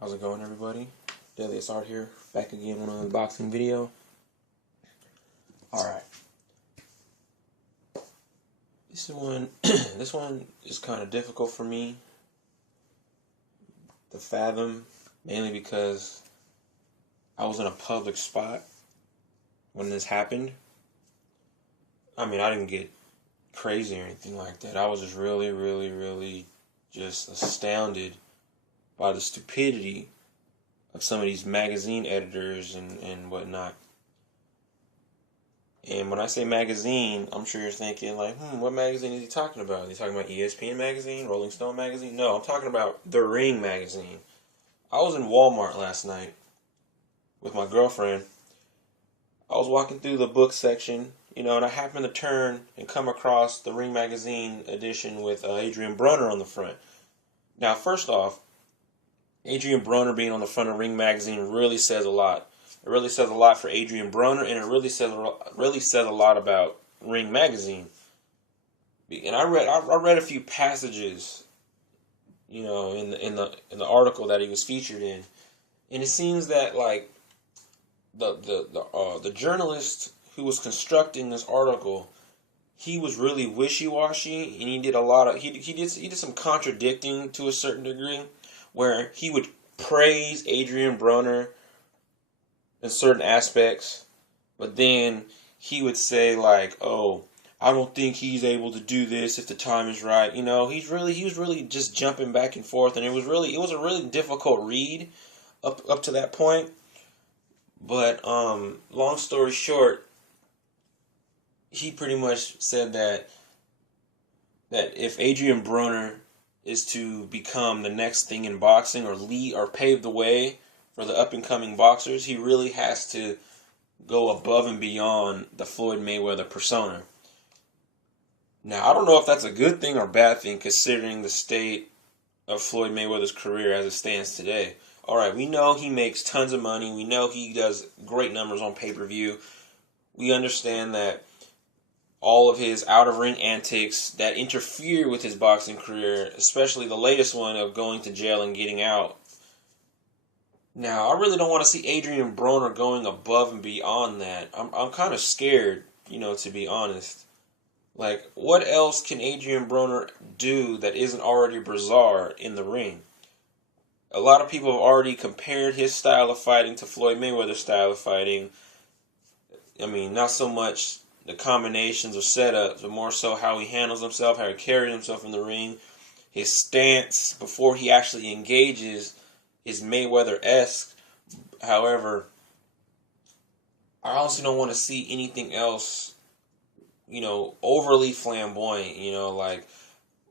How's it going, everybody? Deadliest Art here, back again with another unboxing video. Alright. This one is kind of difficult for me to fathom, mainly because I was in a public spot when this happened. I mean, I didn't get crazy or anything like that. I was just really just astounded by the stupidity of some of these magazine editors and whatnot. And when I say magazine, I'm sure you're thinking like, what magazine is he talking about? Is he talking about ESPN magazine, Rolling Stone magazine? No, I'm talking about The Ring magazine. I was in Walmart last night with my girlfriend. I was walking through the book section, and I happened to turn and come across the Ring magazine edition with Adrien Broner on the front. Now, first off, Adrien Broner being on the front of Ring magazine really says a lot. It really says a lot for Adrien Broner, and it really says a lot about Ring magazine. And I read a few passages, in the article that he was featured in, and it seems that like the journalist who was constructing this article, he was really wishy-washy, and he did a lot of he did some contradicting to a certain degree, where he would praise Adrien Broner in certain aspects, but then he would say like, "Oh, I don't think he's able to do this if the time is right." He was really just jumping back and forth, and it was a really difficult read up to that point. But long story short, he pretty much said that if Adrien Broner is to become the next thing in boxing or lead or pave the way for the up and coming boxers, he really has to go above and beyond the Floyd Mayweather persona. Now, I don't know if that's a good thing or bad thing considering the state of Floyd Mayweather's career as it stands today. Alright, we know he makes tons of money. We know he does great numbers on pay-per-view. We understand that all of his out-of-ring antics that interfere with his boxing career, especially the latest one of going to jail and getting out. Now, I really don't want to see Adrien Broner going above and beyond that. I'm kind of scared, to be honest. Like, what else can Adrien Broner do that isn't already bizarre in the ring? A lot of people have already compared his style of fighting to Floyd Mayweather's style of fighting. I mean, not so much the combinations or setups, but more so how he handles himself, how he carries himself in the ring, his stance before he actually engages is Mayweather-esque. However, I honestly don't want to see anything else, overly flamboyant. Like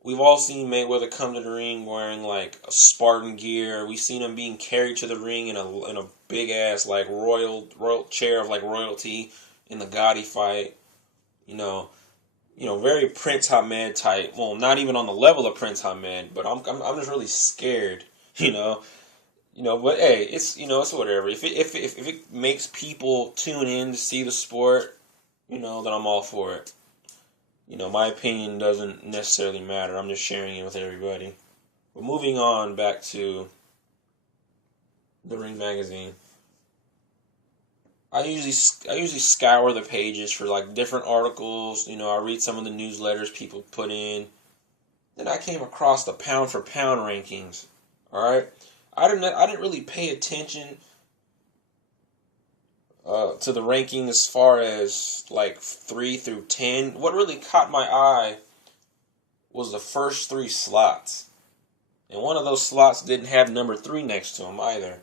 we've all seen Mayweather come to the ring wearing like a Spartan gear. We've seen him being carried to the ring in a big ass like royal chair of like royalty in the Gotti fight. Very Prince Ahmed type. Well, not even on the level of Prince Ahmed, but I'm just really scared. But hey, it's whatever. If it makes people tune in to see the sport, then I'm all for it. My opinion doesn't necessarily matter. I'm just sharing it with everybody. But moving on back to the Ring magazine. I usually scour the pages for like different articles. I read some of the newsletters people put in. Then I came across the pound for pound rankings. All right, I didn't really pay attention to the ranking as far as like 3 through 10. What really caught my eye was the first 3 slots, and one of those slots didn't have number 3 next to him either.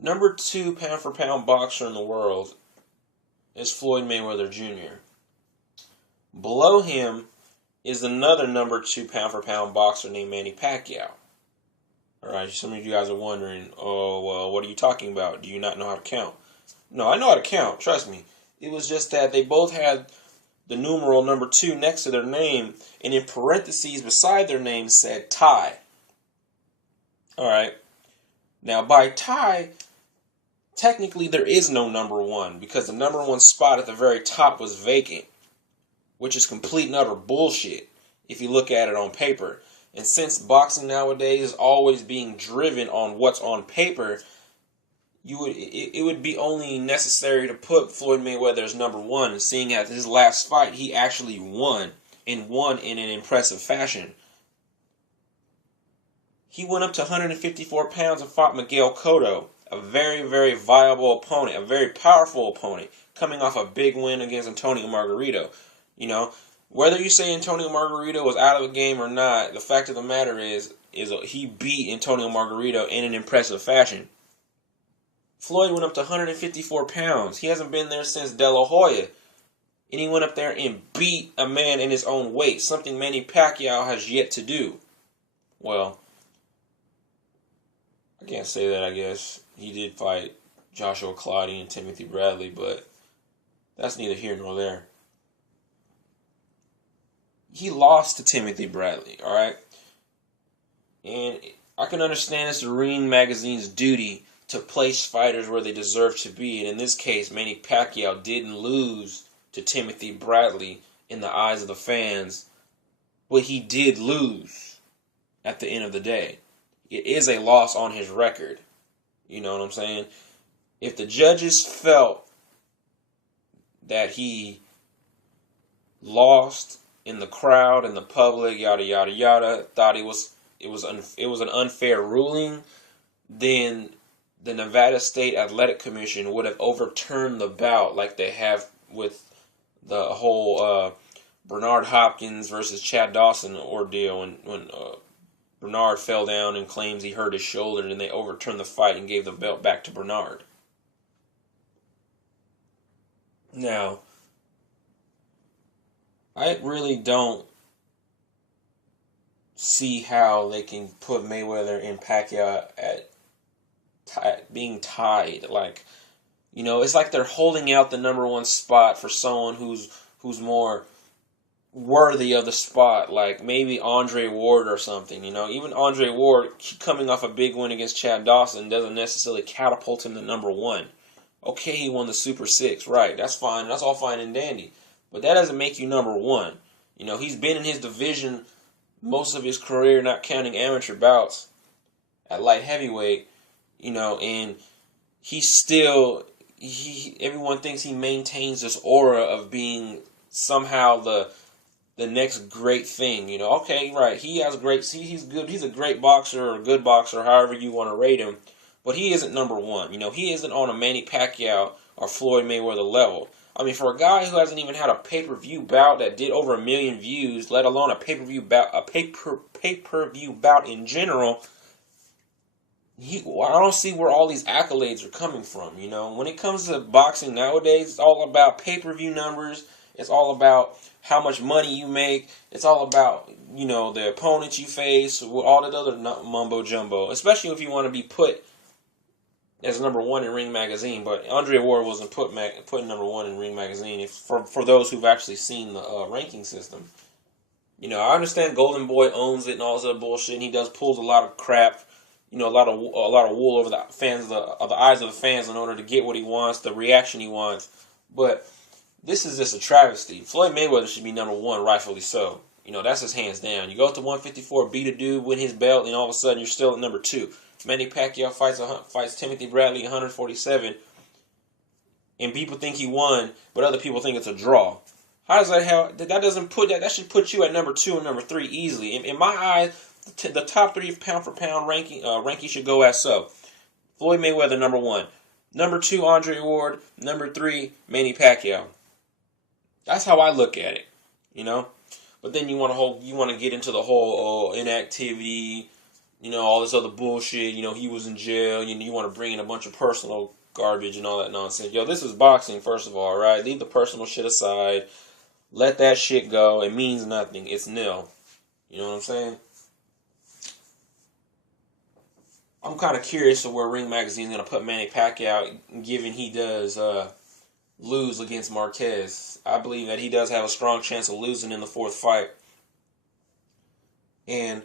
Number 2 pound-for-pound boxer in the world is Floyd Mayweather Jr. Below him is another number 2 pound-for-pound boxer named Manny Pacquiao. Alright, some of you guys are wondering, oh, well, what are you talking about? Do you not know how to count? No, I know how to count, trust me. It was just that they both had the numeral number 2 next to their name, and in parentheses beside their name said tie. Alright. Now, by tie, technically there is no number 1, because the number 1 spot at the very top was vacant, which is complete and utter bullshit if you look at it on paper. And since boxing nowadays is always being driven on what's on paper, it would be only necessary to put Floyd Mayweather as number one, seeing as his last fight he actually won, and won in an impressive fashion. He went up to 154 pounds and fought Miguel Cotto, a very, very viable opponent, a very powerful opponent, coming off a big win against Antonio Margarito. Whether you say Antonio Margarito was out of the game or not, the fact of the matter is he beat Antonio Margarito in an impressive fashion. Floyd went up to 154 pounds. He hasn't been there since De La Hoya. And he went up there and beat a man in his own weight, something Manny Pacquiao has yet to do. Well, I can't say that, I guess. He did fight Joshua Clottey and Timothy Bradley, but that's neither here nor there. He lost to Timothy Bradley, alright? And I can understand it's the Ring Magazine's duty to place fighters where they deserve to be. And in this case, Manny Pacquiao didn't lose to Timothy Bradley in the eyes of the fans, but he did lose at the end of the day. It is a loss on his record. You know what I'm saying? If the judges felt that he lost in the crowd and the public, yada yada yada, thought it was an unfair ruling, then the Nevada State Athletic Commission would have overturned the bout like they have with the whole Bernard Hopkins versus Chad Dawson ordeal when Bernard fell down and claims he hurt his shoulder, and they overturned the fight and gave the belt back to Bernard. Now, I really don't see how they can put Mayweather and Pacquiao at being tied. Like, it's like they're holding out the number one spot for someone who's more worthy of the spot, like maybe Andre Ward or something. Even Andre Ward coming off a big win against Chad Dawson doesn't necessarily catapult him to number one. Okay, he won the Super 6, right? That's fine. That's all fine and dandy. But that doesn't make you number one. He's been in his division most of his career, not counting amateur bouts at light heavyweight, and he's still, everyone thinks he maintains this aura of being somehow the next great thing. Okay, right, he's good, he's a great boxer or a good boxer, however you want to rate him, but he isn't number one. He isn't on a Manny Pacquiao or Floyd Mayweather level. I mean, for a guy who hasn't even had a pay-per-view bout that did over 1 million views, let alone a pay-per-view bout in general, I don't see where all these accolades are coming from. When it comes to boxing nowadays, it's all about pay-per-view numbers. It's all about how much money you make. It's all about, the opponents you face, all that other mumbo jumbo. Especially if you want to be put as number one in Ring Magazine, but Andre Ward wasn't put number one in Ring Magazine. For those who've actually seen the ranking system, I understand Golden Boy owns it and all this other bullshit. And he pulls a lot of crap, a lot of wool over the eyes of the fans in order to get what he wants, the reaction he wants. But this is just a travesty. Floyd Mayweather should be number one, rightfully so. That's his hands down. You go up to 154, beat a dude, win his belt, and all of a sudden you're still at number two. Manny Pacquiao fights Timothy Bradley 147, and people think he won, but other people think it's a draw. How does that help? That should put you at number two and number three easily. In my eyes, the top three pound for pound ranking should go as so: Floyd Mayweather number one, number two Andre Ward, number three Manny Pacquiao. That's how I look at it, But then you want to get into the whole inactivity. All this other bullshit, he was in jail, you want to bring in a bunch of personal garbage and all that nonsense. This is boxing, first of all, right? Leave the personal shit aside. Let that shit go. It means nothing. It's nil. You know what I'm saying? I'm kind of curious of where Ring Magazine is going to put Manny Pacquiao, given he does lose against Marquez. I believe that he does have a strong chance of losing in the fourth fight. And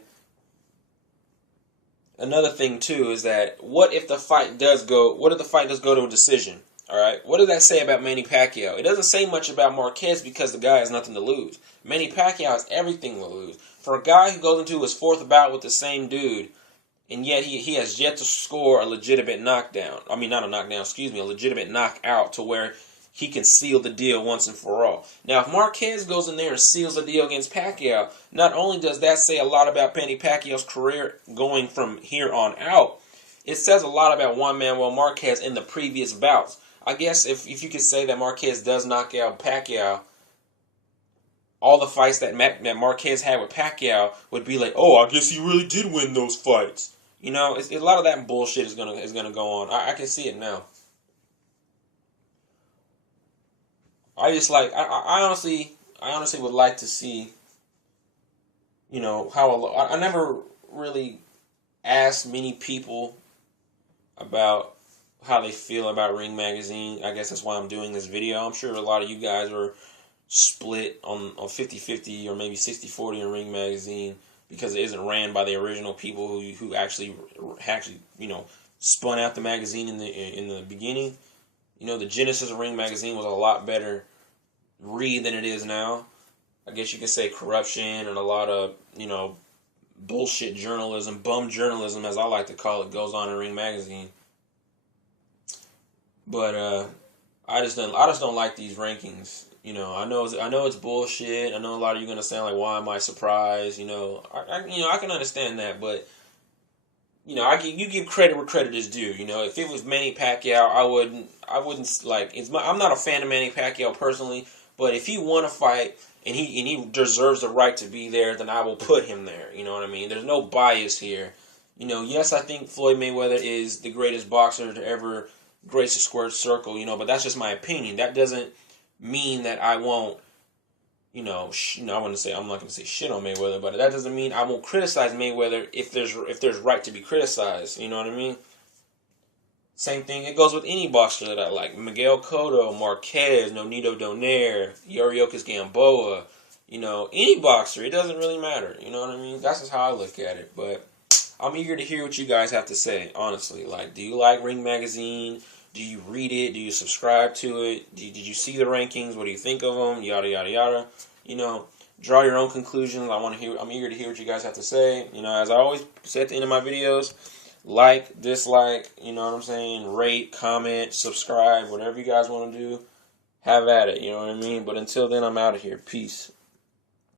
another thing too is that what if the fight does go to a decision? All right, what does that say about Manny Pacquiao? It doesn't say much about Marquez because the guy has nothing to lose. Manny Pacquiao has everything to lose. For a guy who goes into his fourth bout with the same dude, and yet he has yet to score a legitimate knockdown. I mean, not a knockdown, excuse me, a legitimate knockout to where he can seal the deal once and for all. Now, if Marquez goes in there and seals the deal against Pacquiao, not only does that say a lot about Manny Pacquiao's career going from here on out, it says a lot about Juan Manuel Marquez in the previous bouts. I guess if you could say that Marquez does knock out Pacquiao, all the fights that Marquez had with Pacquiao would be like, oh, I guess he really did win those fights. You know, a lot of that bullshit is gonna go on. I can see it now. I honestly would like to see, you know, how I never really asked many people about how they feel about Ring Magazine. I guess that's why I'm doing this video. I'm sure a lot of you guys are split on 50-50 or maybe 60-40 in Ring Magazine because it isn't ran by the original people who actually you know, spun out the magazine in the beginning. You know, the genesis of Ring Magazine was a lot better read than it is now. I guess you could say corruption and a lot of, you know, bullshit journalism, bum journalism, as I like to call it, goes on in Ring Magazine. But I just don't like these rankings. You know, I know it's bullshit. I know a lot of you are gonna sound like, why am I surprised? You know, I can understand that, but you know, you give credit where credit is due. You know, if it was Manny Pacquiao, I wouldn't like. I'm not a fan of Manny Pacquiao personally, but if he won a fight and he deserves the right to be there, then I will put him there. You know what I mean? There's no bias here. You know, yes, I think Floyd Mayweather is the greatest boxer to ever grace a squared circle. You know, but that's just my opinion. That doesn't mean that I won't. You know, I'm not gonna say shit on Mayweather, but that doesn't mean I won't criticize Mayweather if there's right to be criticized. You know what I mean? Same thing. It goes with any boxer that I like: Miguel Cotto, Marquez, Nonito Donaire, Yuriorkis Gamboa. You know, any boxer. It doesn't really matter. You know what I mean? That's just how I look at it. But I'm eager to hear what you guys have to say. Honestly, like, do you like Ring Magazine? Do you read it? Do you subscribe to it? Did you see the rankings? What do you think of them? Yada, yada, yada. You know, draw your own conclusions. I'm eager to hear what you guys have to say. You know, as I always say at the end of my videos, like, dislike, you know what I'm saying? Rate, comment, subscribe, whatever you guys want to do. Have at it, you know what I mean? But until then, I'm out of here. Peace.